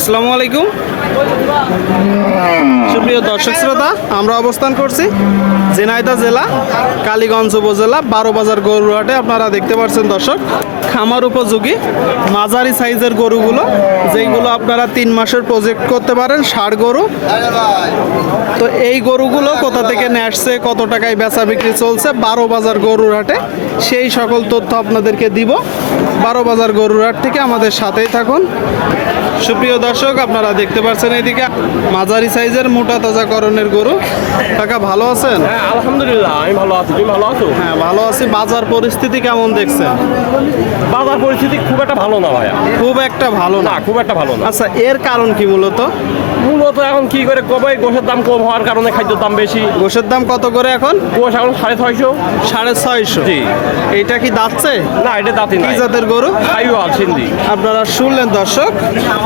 আসসালামু আলাইকুম। সুপ্রিয় দর্শক শ্রোতা, আমরা অবস্থান করছি ঝিনাইদহ জেলা, কালীগঞ্জ উপজেলা বারো বাজার গরুহাটে আপনারা দেখতে পাচ্ছেন দর্শক, খামার উপযোগী, মাঝারি সাইজের গরুগুলো, যেইগুলো আপনারা তিন মাসের প্রজেক্ট করতে পারেন, ষাড় গরু। তো এই গরুগুলো কোথা থেকে আসছে, কত টাকায় বেচা বিক্রি চলছে বারো বাজার গরুর হাটে সেই সকল তথ্য আপনাদেরকে দিব। বারো বাজার গরুর হাট থেকে আমাদের সাথেই থাকুন। সুপ্রিয় দর্শক, আপনারা দেখতে পাচ্ছেন এইদিকে মাঝারি সাইজের মোটা তাজা করণের গরু। কাকা ভালো আছেন? হ্যাঁ আলহামদুলিল্লাহ আমি ভালো আছি। তুমি ভালো আছো? হ্যাঁ ভালো আছি। বাজার পরিস্থিতি কেমন দেখছেন? বাজার পরিস্থিতি খুব একটা ভালো না ভাইয়া। খুব একটা ভালো না? না খুব একটা ভালো না। আচ্ছা এর কারণ কি মূলত? মূলত এখন কি করে কবে গোশের দাম কম হওয়ার কারণে খাদ্যের দাম বেশি? গোশের দাম কত করে এখন? গোশ এখন সাড়ে ছয়শো। সাড়ে ছয়শো। জি। এইটা কি দাচ্ছে না এটা দাঁতি নাই। জাতের গরু? সাইওয়াল সিন্ধি। আপনারা শুনলেন দর্শক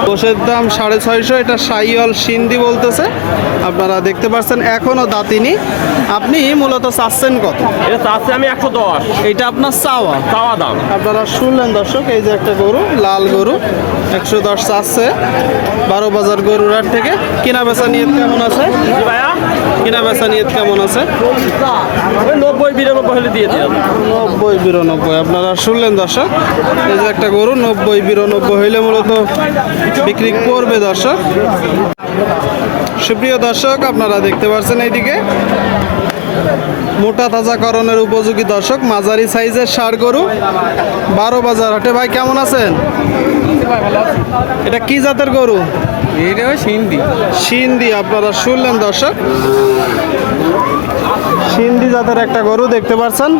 গোশের দাম সাড়ে ছয়শো এটা সাইয়ল সিন্ধি বলতেছে। আপনারা দেখতে পাচ্ছেন এখনও দাঁতিনি আপনি মূলত চাচ্ছেন কত? এটা চাচ্ছে আমি একশো দশ। এইটা আপনার চাওয়া? চাওয়া দাম। আপনারা শুনলেন দর্শক এই যে একটা গরু লাল গরু একশো দশ চাচ্ছে। বারো বাজার গরুর হাট থেকে কেনা বেচা নিয়ত কেমন আছে? ভাইয়া। কেনা বেচা নিয়ত কেমন আছে? নব্বই বিরানব্বই হলে দিয়ে দিলাম। নব্বই বিরানব্বই। আপনারা শুনলেন দর্শক এই যে একটা গরু নব্বই বিরানব্বই হইলে মূলত বিক্রি করবে দর্শক। সুপ্রিয় দর্শক আপনারা দেখতে পাচ্ছেন এইদিকে। মোটা তাজাকরণের উপযোগী দর্শক মাঝারি সাইজের ষাড় গরু। বারো বাজার হাটে ভাই কেমন আছেন? এটা কি জাতের গরু? এটা সিন্ধি। সিন্ধি আপনারা শুনলেন দর্শক? সিন্ধি জাতের একটা গরু দেখতে পাচ্ছেন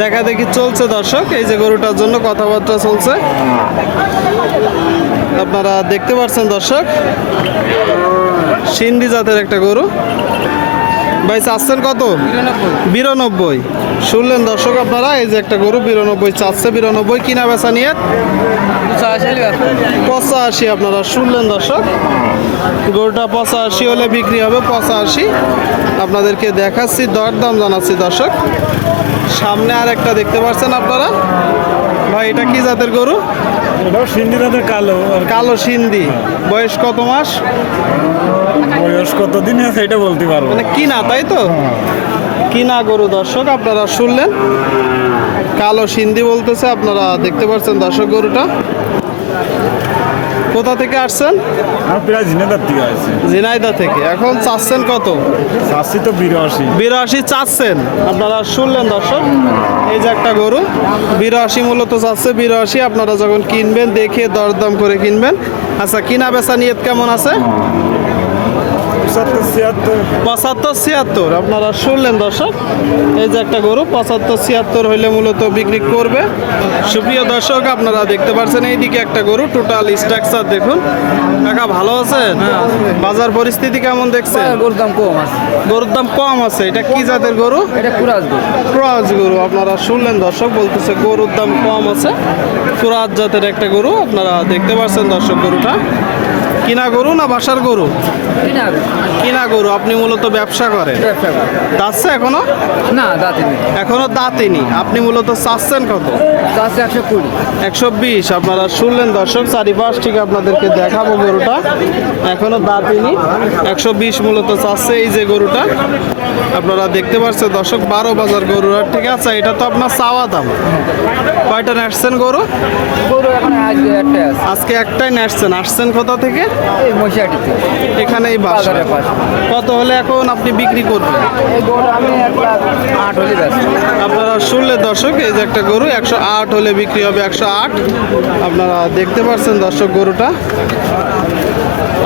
দেখা দেখি চলছে দর্শক, এই যে গরুটার জন্য কথাবার্তা চলছে। আপনারা দেখতে পাচ্ছেন দর্শক, সিন্ধি জাতের একটা গরু। ভাই, চাচ্ছেন কত? বিরানব্বই। শুনলেন দর্শক আপনারা, এই যে একটা গরু বিরানব্বই, চাচ্ছে বিরানব্বই, কিনা বেচা নিয়ে। পঁচাশি আপনারা শুনলেন দর্শক। গরুটা পঁচাশি হলে বিক্রি হবে পঁচাশি। আপনাদেরকে দেখাচ্ছি দরদাম জানাচ্ছি দর্শক। সামনে আর একটা দেখতে পাচ্ছেন আপনারা। ভাই এটা কি জাতের গরু? সিন্ধি তাদের কালো কালো সিন্ধি। বয়স কত মাস? বয়স কত দিন আছে এটা বলতে পারব মানে কিনা তাই তো? কিনা গরু দর্শক আপনারা শুনলেন। কালো সিন্ধি বলতেছে আপনারা দেখতে পাচ্ছেন দর্শক গরুটা। কোথা থেকে আসছেন? প্রায় ঝিনেদার থেকে আসছি। ঝিনাইদা থেকে। এখন চাচ্ছেন কত? চাচ্ছি তো বিরাশি। বিরাশি চাচ্ছেন। আপনারা শুনলেন দর্শক? এই যে একটা গরু বিরাশি মূলত চাচ্ছে। বিরাশি আপনারা যখন কিনবেন দেখে দরদাম করে কিনবেন। আচ্ছা কিনা বেচা নিয়ত কেমন আছে? পঁচাত্তর ছিয়াত্তর। আপনারা শুনলেন দর্শক? এই যে একটা গরু পঁচাত্তর ছিয়াত্তর হইলে মূলত বিক্রি করবে। সুপ্রিয় দর্শক আপনারা দেখতে পাচ্ছেন এইদিকে একটা গরু টোটাল স্ট্রাকচার দেখুন। কাকা ভালো আছেন? বাজার পরিস্থিতি কেমন দেখছেন? গরুর দাম কম আছে। গরুর দাম কম আছে। এটা কি জাতের গরু? এটা কুরাজ গরু। ক্রস গরু। আপনারা শুনলেন দর্শক বলতেছে গরুর দাম কম আছে। ক্রস জাতের একটা গরু আপনারা দেখতে পাচ্ছেন দর্শক গরুটা। কিনা গরু না বাসার গরু? কিনা কিনা গরু আপনি মূলত ব্যবসা করেন। দাচ্ছে এখনও? না দাঁতি নেই। এখনও দাঁতিনি আপনি মূলত চাচ্ছেন কত? চাষে একশো কুড়ি। একশো বিশ। আপনারা শুনলেন দর্শক চারিপাশ ঠিক আপনাদেরকে দেখাবো গরুটা। এখনও দাঁতিনি একশো বিশ মূলত চাচ্ছে এই যে গরুটা। আপনারা দেখতে পাচ্ছেন দর্শক বারো বাজার গরুর ঠিক আছে? এটা তো আপনার চাওয়া দাম। কয়টা নাচছেন গরু? গরু এখন আজকে একটাই আজকে একটাই নাচছেন আসছেন কোথা থেকে? এই মশিয়াটিতে এখানে এই বাসা বাজারের পাশে কত হলে এখন আপনি বিক্রি করবেন? এই গরু আমি এক লাখ আট হলে ব্যস্ত আপনারা শুনলে দর্শক এই যে একটা গরু একশো আট হলে বিক্রি হবে একশো আট। আপনারা দেখতে পাচ্ছেন দর্শক গরুটা।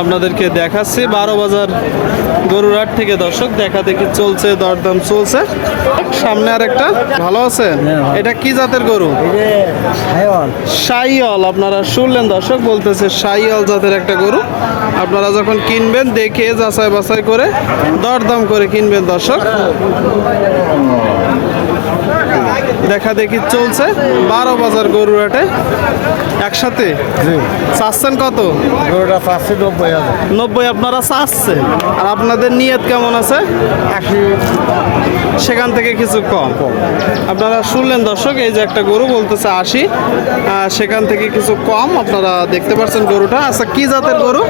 আপনাদেরকে দেখাচ্ছি। বারো বাজার গরুর হাট থেকে দর্শক দেখা দেখি চলছে, দরদাম চলছে। সামনে আর একটা ভালো আছে? এটা কি জাতের গরু? সাইয়ল আপনারা শুনলেন দর্শক, বলতেছে সাইয়ল জাতের একটা গরু। আপনারা যখন কিনবেন, দেখে যাচাই বাছাই করে দরদাম করে কিনবেন দর্শক। দেখা দেখি চলছে। বারো বাজার গরুর হাটে। একসাথে? চাচ্ছেন কত? গরুটা চারশো নব্বই নব্বই আপনারা চাচ্ছেন। আর আপনাদের নিয়ত কেমন আছে? আশি। সেখান থেকে কিছু কম। আপনারা শুনলেন দর্শক এই যে একটা গরু বলতেছে আশি। সেখান থেকে কিছু কম আপনারা দেখতে পাচ্ছেন গরুটা। আচ্ছা কি জাতের গরু?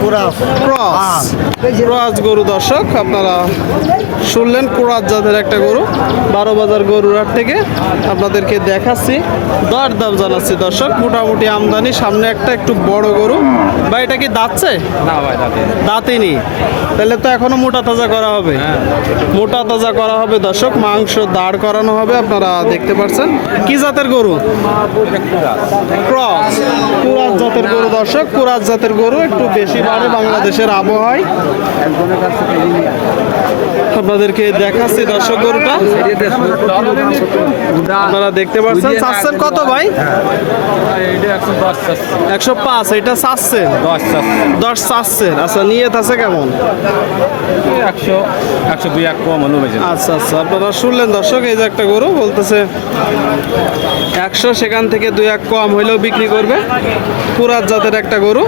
ক্রস। ক্রস। গরু দর্শক আপনারা শুনলেন ক্রস জাতের একটা গরু। বারো বাজার গরুর হাট থেকে আপনাদেরকে দেখাচ্ছি। দর দাম জানাচ্ছি দর্শক মোটামুটি আমদানি সামনে একটা একটু বড় গরু। বা এটা কি দাঁতছে? না ভাই দাঁতিনি। তাহলে তো এখনও মোটা তাজা করা হবে। মোটা তাজা করা হবে দর্শক মাংস দাঁড় করানো হবে আপনারা দেখতে পাচ্ছেন। কি জাতের গরু? ক্রস। কুরাজ জাতের গরু দর্শক কুরাজ জাতের গরু একটু বেশি বাড়ে বাংলাদেশের আবহাওয়ায়। আপনাদেরকে দেখাচ্ছি দর্শক গরুটা। আপনারা দেখতে পাচ্ছেন? চাচ্ছেন কত ভাই? একশো পাঁচ এটা চাচ্ছেন দশ চাচ্ছে দশ চাচ্ছেন আচ্ছা নিয়ত আছে কেমন? একশো একশো দুই এক কম আচ্ছা আচ্ছা আপনারা শুনলেন দর্শক এই যে একটা গরু বলতেছে একশো সেখান থেকে দুই এক কম হইলেও বিক্রি করবে। পুরাত জাতের একটা গরু।